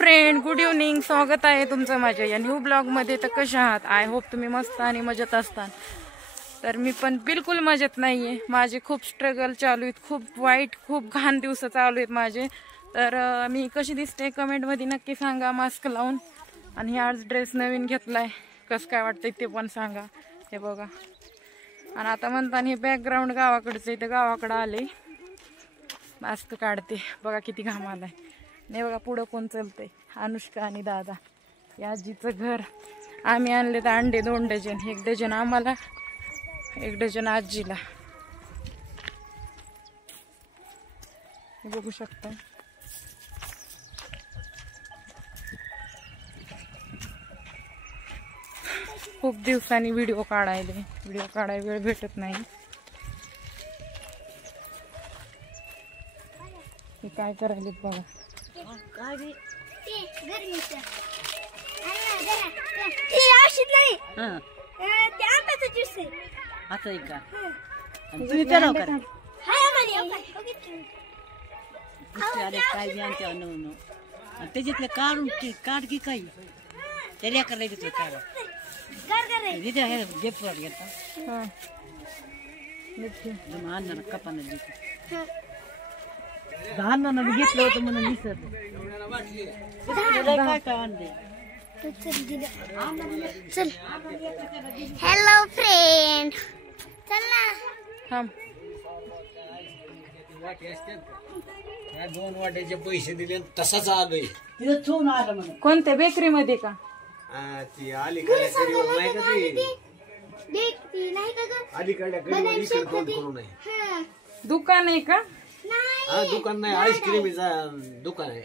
Friend, good evening. स्वागत आहे तुमचं माझ्या या न्यू ब्लॉग मध्ये. तर कशा आहात? आय होप तुम्ही मस्त आणि मजेत असता. तर मी पण बिलकुल मजेत नाहीये. माझे खूप स्ट्रगल चालू आहेत, खूप वाईट खूप घाण दिवस चालू आहेत माझे. तर मी कशी दिसते कमेंट मध्ये नक्की सांगा मास्क लावून. आणि आज ड्रेस नवीन घेतलाय, कसं काय वाटतंय ते पण सांगा. हे बघा. आणि आता म्हणताना हे बॅकग्राऊंड गावाकडचं आहे, तर गावाकडं आले मस्त काढते. बघा किती घाम आलाय. नाही बघा पुढं कोण चलतंय, अनुष्का आणि दादा. या आजीचं घर. आम्ही आणले तर अंडे 2 डझन, 1 डझन आम्हाला, 1 डझन आजीला. बघू शकता. खूप दिवसांनी व्हिडिओ काढायला वेळ भेटत नाही. हे काय करायलेत बघा. त्याच्यातले काढून काढ की काही त्याला करायचं काढ घेतला कपाने धानानं घेतलं होतं म्हणून विसरलं. हॅलो फ्रेंड, चल ना. 2 वाट्याचे पैसे दिले तसाच आलोय. कोणत्या बेकरी मध्ये का? ती अलीकडे नाही का, ती दुकान आहे का? हा दुकान नाही, आईस्क्रीमचा दुकान आहे.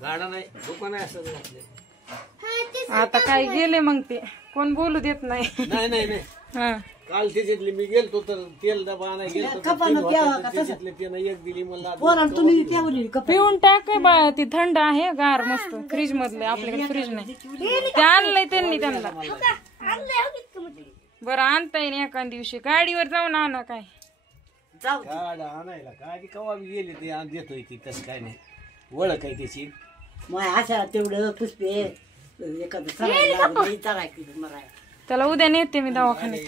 गाडा नाही, दुकान आहे असं. आता काय गेले मग ते कोण बोलू देत नाही. नाही नाही नाही, काल त्याच्यातले मी गेलतो तर तेल डबा नाही गेलतो, त्याच्यातले त्यानं 1 दिली मला. पिऊन टाक बा, ती थंड आहे गार मस्त. फ्रीज मधले, आपल्याकडे फ्रीज नाही. ते आणलंय त्यांनी त्यांना. बरं आणता येईल एका दिवशी. गाडीवर जाऊन आणा. काय गाडा आणायला काय कवा गेली ते देतोय ती, तसं काय नाही. ओळख आहे त्याची. अशा तेवढं पुष्पे एखादं त्याला उद्या नेते मी दवाखान्यात.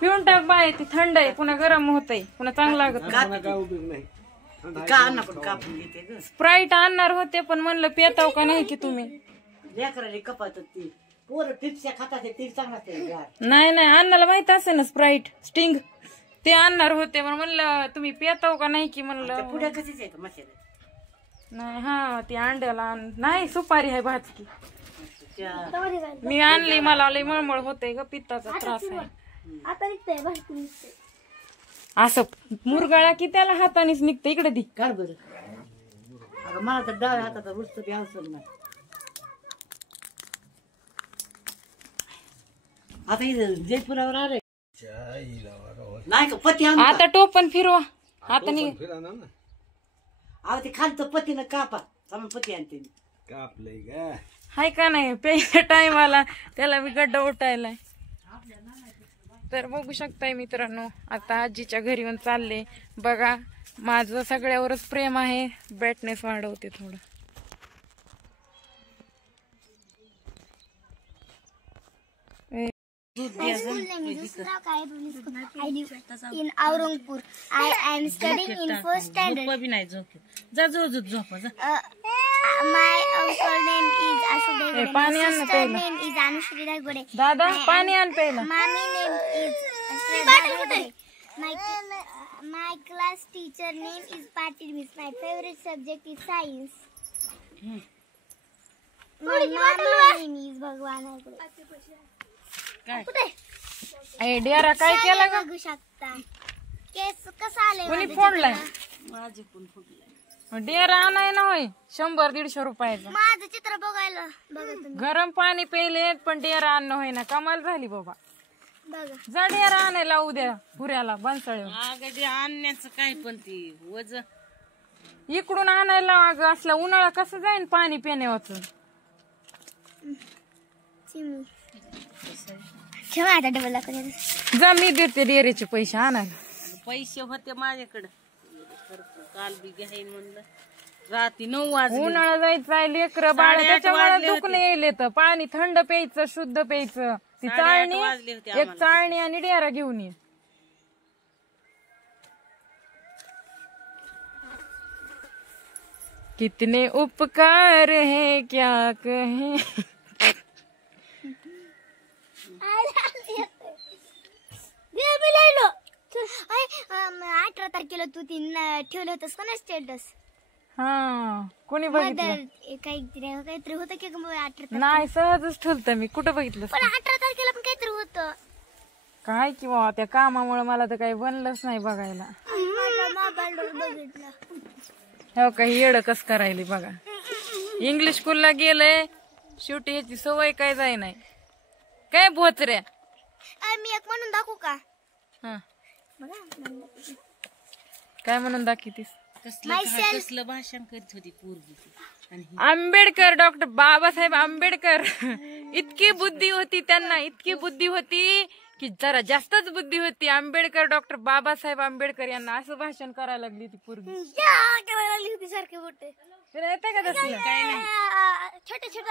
पिऊन टाक बाय, ती थंड आहे, पुन्हा गरम होतय, पुन्हा चांगलं लागत. स्प्राईट आणणार होते पण म्हणलं पेताव का नाही की तुम्ही. नाही नाही, अन्नाला माहित असेल ना स्प्राईट स्टिंग, ते आणणार होते पण म्हणलं तुम्ही पेताव का नाही की म्हणलं. पुढे कशीच येत मशीन नाही. हा ती अंड्याला नाही, सुपारी आहे भाजकी. मी आणली, मला लई मळमळ होते ग, पित्ताचा त्रास आहे. असं मुरगाळा की त्याला हातानेच निघतं. इकडे दी काढ बरं. मला तर डाळ हातात रुचत बी अवसर नाही. आता इथं जयपुरावर आले नाही का पती. आता टोपण फिरवा आता. ते खालचं पतीनं कापा, पती आणते कापलंय का हाय का नाही प्यायच्या टायमाला त्याला मी गड्डा उठायलाय. तर बघू शकताय मित्रांनो, आता आजीच्या घरी येऊन चालले. बघा माझं सगळ्यावरच प्रेम आहे, ब्राईटनेस वाढवते थोडं. in Aurangpur. I am studying in 1st standard. My uncle name is Ashok Dagode. My sister name is Anushri Dagode. दादा पाणी आण पहिला. Mommy name is Shreya Dagode. My class teacher name is Patil Miss. My favorite subject is science. My mama name is Bhagwan Dagode. डेरा काय केला ग? बघू शकता केस कसा आले. कोणी फोडलाय? माझे पण फुटले. डेरा आणाय ना होय 100-150 रुपयाचा. माझं चित्र बघायला बघा तुम्ही. गरम पाणी पेले पण डेरा आणणं होय ना. कमाल झाली बाबा. बघा जा डेरा आणायला उद्या पुऱ्याला बनसळ्यावर. आगडी आणण्याचं काय पण ती वज इकडून आणायला असला उन्हाळा कसं जाईन पाणी पिण्याचं. ठेवा आता डबल दाखवते. जा मी देते डेअरीचे पैसे आणायला. पैसे होते माझ्याकडे, काल बी घ्यायन म्हणलं. रात्री 9 वाजले. उन्हाळा जायचा लेकर बाळ 8:30 त्याच्यामुळे वाजले दुखणं येईल तर पाणी थंड प्यायचं शुद्ध प्यायचं. ती 8:30 चाळणी वाजले होते एक आम्हाला. चाळणी आणि डेरा घेऊन ये. कितने उपकार है क्या कहे. मी लिहिलो 18 तारखेला तू ठेवलं होतस का ना स्टेटस. हा कोणी बघितलं काहीतरी होतं की 18 नाही, सहजच ठेवलं मी. कुठं बघितलं पण 18 तारखेला पण काहीतरी होतं. काय किंवा त्या कामामुळे मला तर काही बनलंच नाही बघायला. मोबाईलवर बघितलं. हो काही येडं कस करायली बघा. इंग्लिश स्कूलला गेलंय शेवटी ह्याची सवय काय जाय नाही. काय भोचऱ्या. मी एक म्हणून दाखवू का. हा बघा काय म्हणून दाखवतीस. कसलं भाषण करीत होती पोरगी ती. आणि आंबेडकर, डॉक्टर बाबासाहेब आंबेडकर. इतकी बुद्धी होती त्यांना, इतकी बुद्धी होती की जरा जास्तच बुद्धी होती. आंबेडकर, डॉक्टर बाबासाहेब आंबेडकर यांना असं भाषण करायला लागली ती पोरगी. सारखे मोठे तुला येते का तसलं. काय नाही. छोटे छोटे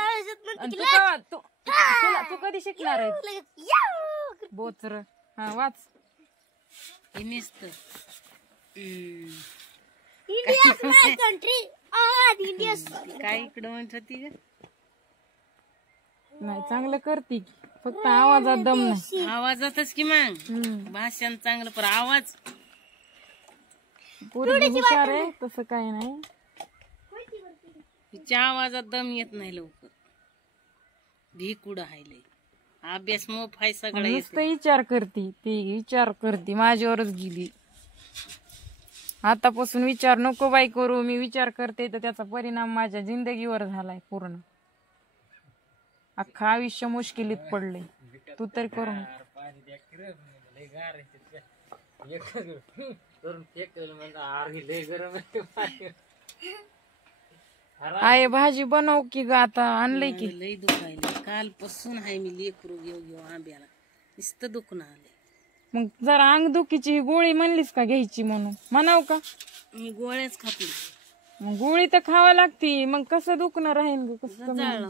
आणि तू कधी शिकणार आहे बोचर. हा वाच. हे नुसतं. India country India. काय इकडं म्हणत होती ग. नाही चांगलं करती फक्त आवाजात दम नाही. आवाजातच की मग भाषण चांगलं पण आवाज. पोरगी हुशार आहे तसं काही नाही. तिच्या आवाजात दम येत नाही लवकर. भिकुड हायले. अभ्यास मोफ हाय सगळं नुसतं विचार करती ती, विचार करती. माझ्यावरच गेली. आतापासून विचार नको बाई करू. मी विचार करते तर त्याचा परिणाम माझ्या जिंदगीवर झालाय पूर्ण. अख्खा आयुष्य मुश्किलीत पडले. तू तरी करू आहे. भाजी बनव की ग आता आणलंय की. लई दुखायले. कालपासून हाय मी लेकरू घेऊ घेऊ आंब्याला नुसतं दुखणं आले. मग जरा अंगदुखीची ही गोळी म्हणलीस का घ्यायची म्हणून म्हणाव का. मी गोळ्याच खाते. मग गोळी तर खावा लागती. मग कसं दुखणं राहील ग. कसं जाळलं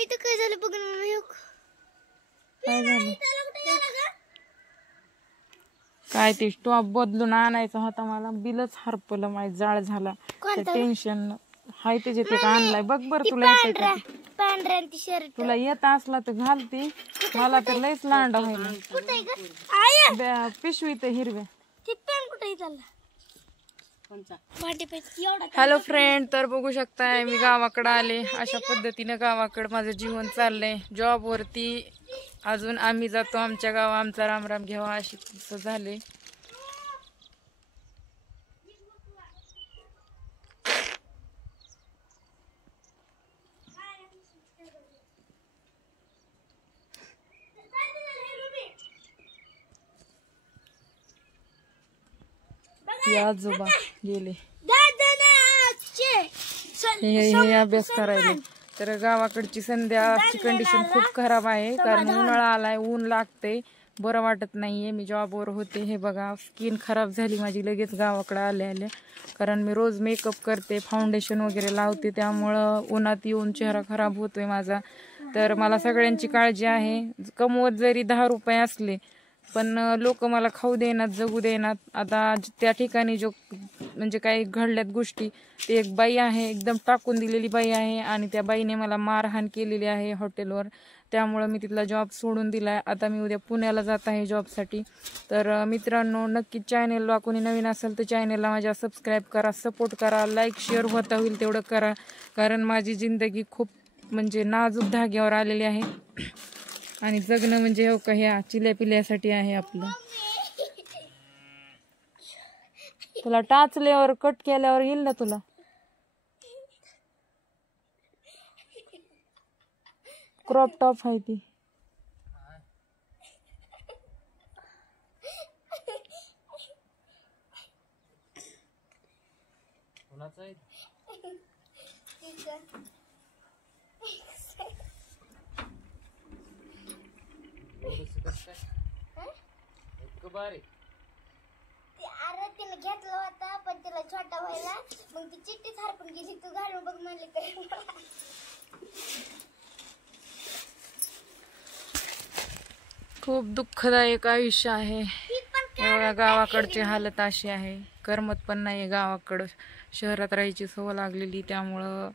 इथं काय झालं बघ ना. काय झालं. काय ते स्टॉप बदलून आणायचा होता मला. बिलच हरपलं. माझं जाळ झाला. टेन्शन हाय त्याच्यात एक आणलाय बघ बरं. तुला येत का. पांढऱ्या शर्ट तुला येत असला तर घालती. मला तर लयच लांडा व्हायला. पिशवी तर हिरव्या. ती पॅन कुठे चालला. हॅलो फ्रेंड, तर बघू शकताय मी गावाकडे आले. अशा पद्धतीने गावाकडे माझं जीवन चाललंय. जॉब वरती अजून आम्ही जातो आमच्या गावा. आमचा रामराम घ्यावा अशी तसं झाले. आजोबा गेले हे अभ्यास करायला. तर गावाकडची संध्याची कंडिशन खूप खराब आहे. कारण उन्हाळा आलाय, ऊन लागते, बरं वाटत नाहीये. मी जॉबवर होते. हे बघा स्किन खराब झाली माझी लगेच गावाकडे आल्या आल्या. कारण मी रोज मेकअप करते, फाउंडेशन वगैरे लावते, त्यामुळं उन्हात येऊन चेहरा खराब होतोय माझा. तर मला सगळ्यांची काळजी आहे. कमवत जरी 10 रुपये असले पण लोक मला खाऊ देणार, जगू देणार. आता त्या ठिकाणी जो म्हणजे काही घडल्यात गोष्टी, ते एक बाई आहे, एकदम टाकून दिलेली बाई आहे. आणि त्या बाईने मला मारहाण केलेली आहे हॉटेलवर. त्यामुळं मी तिथला जॉब सोडून दिलाय. आता मी उद्या पुण्याला जात आहे जॉबसाठी. तर मित्रांनो नक्की चॅनेलला कोणी नवीन असेल तर चॅनेलला माझ्या सबस्क्राईब करा, सपोर्ट करा, लाईक शेअर होता होईल तेवढं करा. कारण माझी जिंदगी खूप म्हणजे नाजूक धाग्यावर आलेली आहे. आणि जगणं म्हणजे हो का ह्या चिल्या पिल्यासाठी आहे आपलं. तुला टाचल्यावर कट केल्यावर येईल ना तुला. क्रॉप टॉप आहे ती. बारे अरे तिने घेतला होता पण तिला छोटा व्हायला मग ती चिठ्ठीच हरपून गेली. तू घालून बघ म्हणली तर खूप दुःखदायक आयुष्य आहे. एवढ्या गावाकडची हालत अशी आहे. करमत पण नाही गावाकडं. शहरात राहायची सवय लागलेली त्यामुळं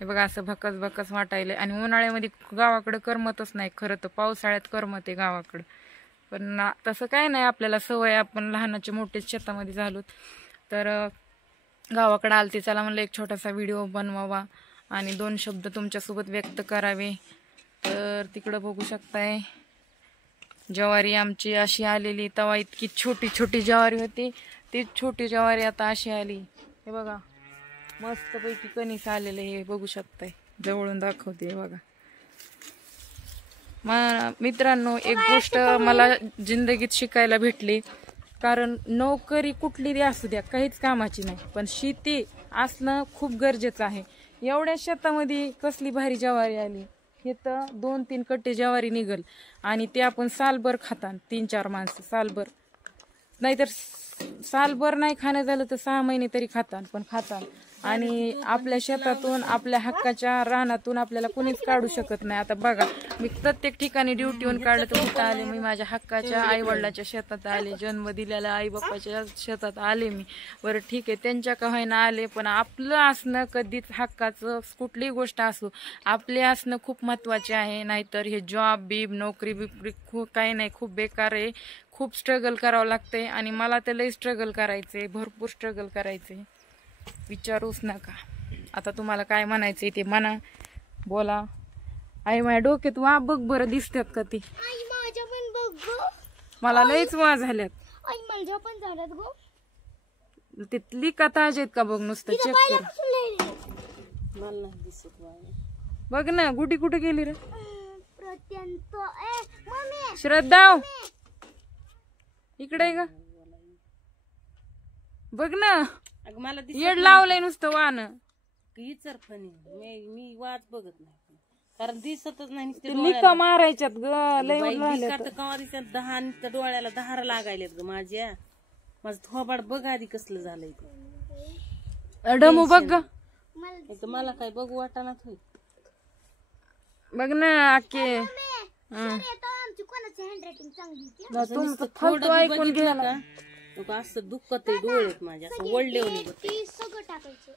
हे बघा असं भकस भकस वाटायलंय. आणि उन्हाळ्यामध्ये गावाकडं करमतच नाही. खरं तर पावसाळ्यात करमत आहे गावाकडं. पण तसं काय नाही, आपल्याला सवय, आपण लहानाचे मोठेच शेतामध्ये झालो. तर गावाकडे आलते, चला म्हणलं एक छोटासा व्हिडिओ बनवावा आणि 2 शब्द तुमच्यासोबत व्यक्त करावे. तर तिकडं बघू शकताय ज्वारी आमची अशी आलेली. तवा इतकी छोटी छोटी ज्वारी होती, ती छोटी ज्वारी आता अशी आली. हे बघा मस्तपैकी कणीस आलेले, हे बघू शकताय, जवळून दाखवते. हे बघा मित्रांनो, एक गोष्ट मला जिंदगीत शिकायला भेटली. कारण नोकरी कुठली असू द्या काहीच कामाची नाही, पण शेती असणं खूप गरजेचं आहे. एवढ्या शेतामध्ये कसली भारी ज्वारी आली. हे तर 2-3 कट्टे ज्वारी निघल आणि ते आपण सालभर खातान. 3-4 माणसं सालभर, नाहीतर सालभर नाही खाणं झालं तर 6 महिने तरी खातान, पण खातान. आणि आपल्या शेतातून, आपल्या हक्काच्या रानातून आपल्याला कोणीच काढू शकत नाही. आता बघा, मी प्रत्येक ठिकाणी ड्युटीहून काढलं तर कुठं आले, मी माझ्या हक्काच्या आई वडिलाच्या शेतात आले, जन्म दिलेल्या आई बाप्पाच्या शेतात आले मी. बरं ठीक आहे, त्यांच्या का होईना आले, पण आपलं असणं कधीच हक्काचं, कुठलीही गोष्ट असो आपले असणं खूप महत्वाचे आहे. नाहीतर हे जॉब बीब नोकरी बिकरी खूप काही नाही, खूप बेकार आहे. खूप स्ट्रगल करावं लागतंय आणि मला तर लई स्ट्रगल करायचंय, भरपूर स्ट्रगल करायचंय, विचारूच नका. आता तुम्हाला काय म्हणायचंय ते म्हणा, बोला. आई माझ्या डोक्यात वा बघ बरं दिसतात का ती? आई माझ्या पण बघ गो. मला लईच वा झाल्यात. आई माझ्या पण झाल्यात गो. तिथली कथा आहेत का बघ, नुसतं चेक कर. मला नाही दिसत बाई. बघ ना, गुटी कुठे गेली रे? प्रत्यंत ए मम्मी श्रद्धा इकडे आहे का? बघ ना, अगं मला येड लावलंय नुसतं वान. विचार फणी मी वाच बघत नाही, कारण दिसतच नाही. नुसते लिका मारायच्यात ग, लय बाई, उडलायल्यात. लिका तर कवा दिसत, 10 आणि त्या डोळ्याला 10 लागायलेत ग माझ्या. माझं थोबाड बघ आधी कसलं झालंय ते. डमू बघ ग, एक तर मला काय बघू वाटाना होय. बघ ना आके. आमची कोणाची हँडरायटिंग चांगली होती. तुमचं फालतू ऐकून घ्या ना. नको असं दुखत आहे डोळ्यात माझ्या, असं वळले ती सगळं टाकायचं.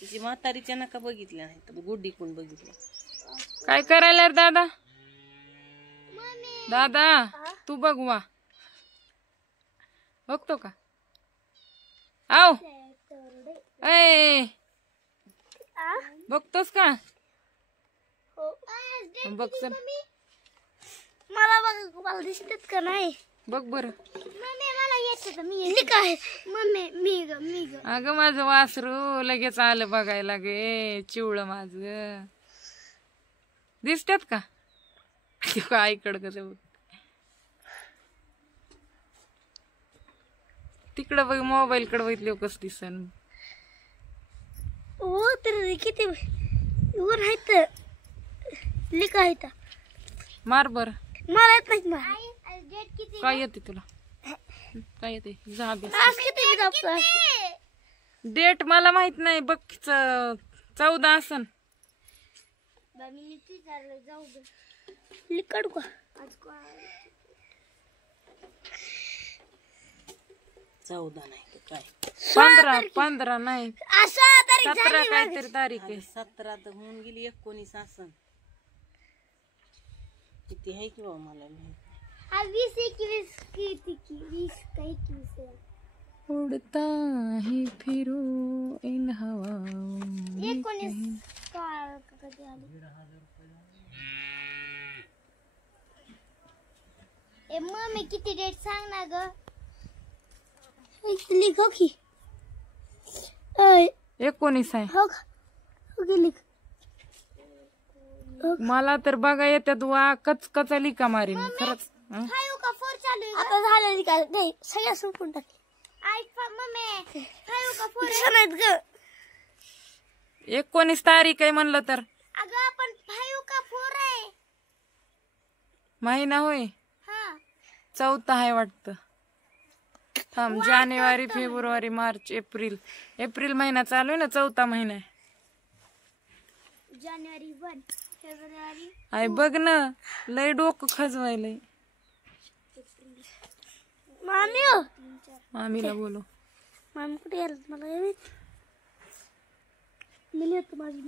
तिची म्हातारीच्या नका बघितल्या नाही तर गुड्डी कोण बघितल्या. काय करायला रे दादा? दादा तू बघ वा, बघतो का? आव ए बघतोस का? बघ सर, मला बघ, मला दिसतात का नाही? बघ बर. मम्मी मला येत मी काय मम्मी मी ग अगं माझं वासरू लगेच आलं बघायला गे, चिवळ माझ दिसतात का? आईकड कसं बघ, तिकडं बघ, मोबाईल कडे बघितले कस दिसन. ओ तर किती वर आहेत लिका आहेत. मार बर. मला येत नाही मार. डेट किती? काय येते तुला? काय येते? जा अभ्यास. आज किती दाखव? डेट मला माहित नाही, बघ 14 असन. मी नीती चाललो, जाऊ दे. लिकाडू का आज? 14 नाही तर काय, 15 नाही, असं तरी 17 काहीतरी तारीख आहे. 17 तर होऊन गेली, 19 असन. किती आहे की बाबा मला माहित. 20 21 किती की 20 का 21 आहे. उड़ता ही फिरू इन हवाओं. 19 का कधी आली? ए मम्मी किती डेट सांग ना ग. लिखो की 19 आहे. हो लिख. मला तर बघा येतात वा, कच लिका मारीन खरंच. 5 का 4 चालू आहे आता झालं लिका नाही, सगळ्या संपून टाक. आई मम्मी 5 का 4 नाहीत ग. 19 तारीख आहे म्हणलं तर. अगं आपण 5 का 4 आहे. महिना होय. हा चौथा आहे वाटतं. थांब, जानेवारी, फेब्रुवारी, मार्च, एप्रिल. एप्रिल महिना चालू आहे ना, चौथा महिना आहे. जानेवारी 1 फेब्रुवारी आहे बघ ना, लय डोकं खजवायलंय. मामी मामीला बोलू. मामी कुठे गेला मला मी लिहितो माझी